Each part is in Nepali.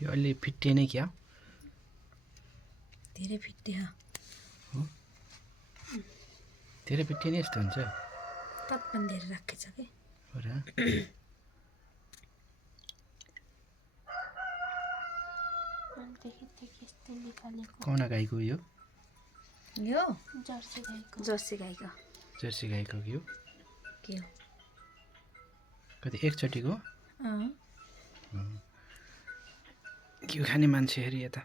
यो अलि फिट्टे नै क्या धेरै फिट्टे हो धेरै फिट्टे नै यस्तो हुन्छ तत पनि धेरै राखेछ के हो र कौना गाईको यो जर्सी गाईको जर्सी गाईको घिउ के हो कति एकचोटिको अँ घिउ खाने मान्छेहरू यता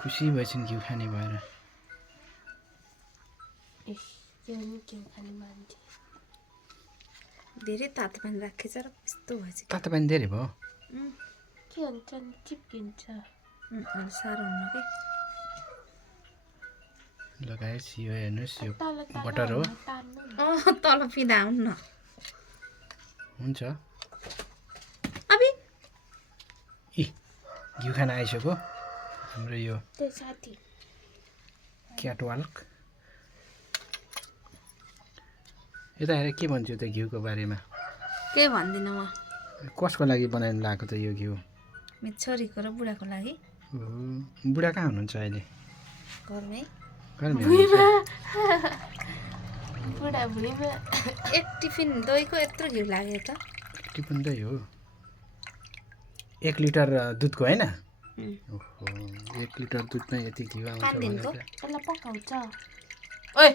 खुसी भएछन् घिउ खाने भएर धेरै तातो पानी राखेछ र यस्तो भएछ तातो पानी धेरै भयो के हुन्छ नि चिप्किन्छ अलि साह्रो हुन्न कि लगाएछ यो हेर्नुहोस् यो बटर हो तल पिँदा हुन्न हुन्छ अबि इ घिउ खान आइसक्यो हाम्रो यो त्यो साथी क्याटवाल्क यता हेर के भन्छु त घिउको बारेमा केही भन्दिनँ म कसको लागि बनाउनु लगाएको त यो घिउ मेरो छोरीको र बुढाको लागि बुढा कहाँ हुनुहुन्छ अहिले घरमै घरमै हुनुहुन्छ? बुढा भुइँमा एक टिफिन दहीको यत्रो घिउ लाग्यो त टिफिन दही हो 1 लिटर दुधको होइन ओहो 1 लिटर दुधमा यति घिउ आउँछ दिनको? भनेर यसलाई पकाउँछ ओइ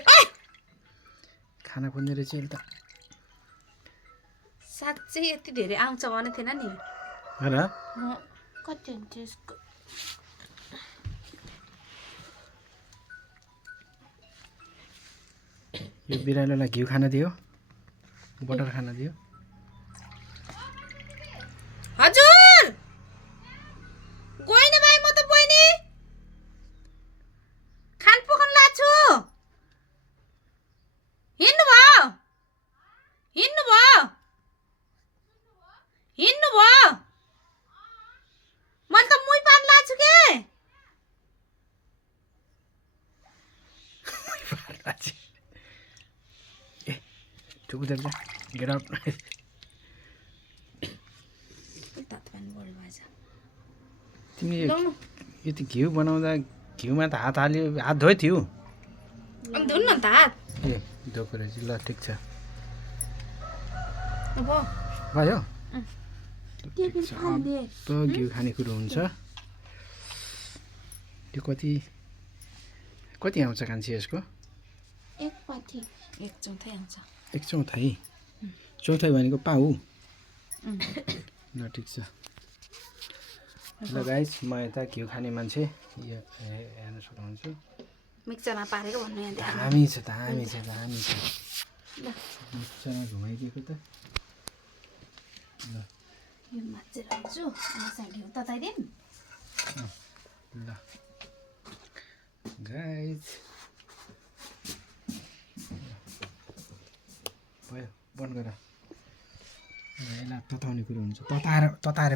खाना पर्ने रहेछ यसले त साँच्चै यति धेरै आउँछ भने थिएन नि र कति हुन्छ यसको यो बिरालोलाई घिउ खान दियो बटर खान दियो हजुर गइन भाइ म त बहिनी खान पकाउन लाग्छु हिँड्नु भयो मैले त मुई पान लाग्छु के ए चुप उता गेट आउट तातो पानी बढी भएछ तिमी ल्याउनु यति घिउ बनाउँदा घिउमा त हात हाल्यो हात धोइ थियो अनि धुन्न नि त हात ए धोएको रहेछ ल ठिक छ अब भयो के के खाने अब घिउ खाने कुरो हुन्छ त्यो कति आउँछ कान्छी यसको एक पाथी एक चौथाइ आउँछ 1/4 चौथाइ भनेको पाउ ल ठिक छ ल गाइस म यता घिउ खाने मान्छे यो हेर्न सक्नुहुन्छ मिक्सरमा पारेको भन्नु यहाँ देखा दामी छ मिक्सरमा घुमाइदिएको त ल यो माछेर हाल्छु अनि चाहिँ घिउ तताइदिउँ ल गाइस भयो बन्द गर यसलाई तताउने कुरो हुन्छ तताएर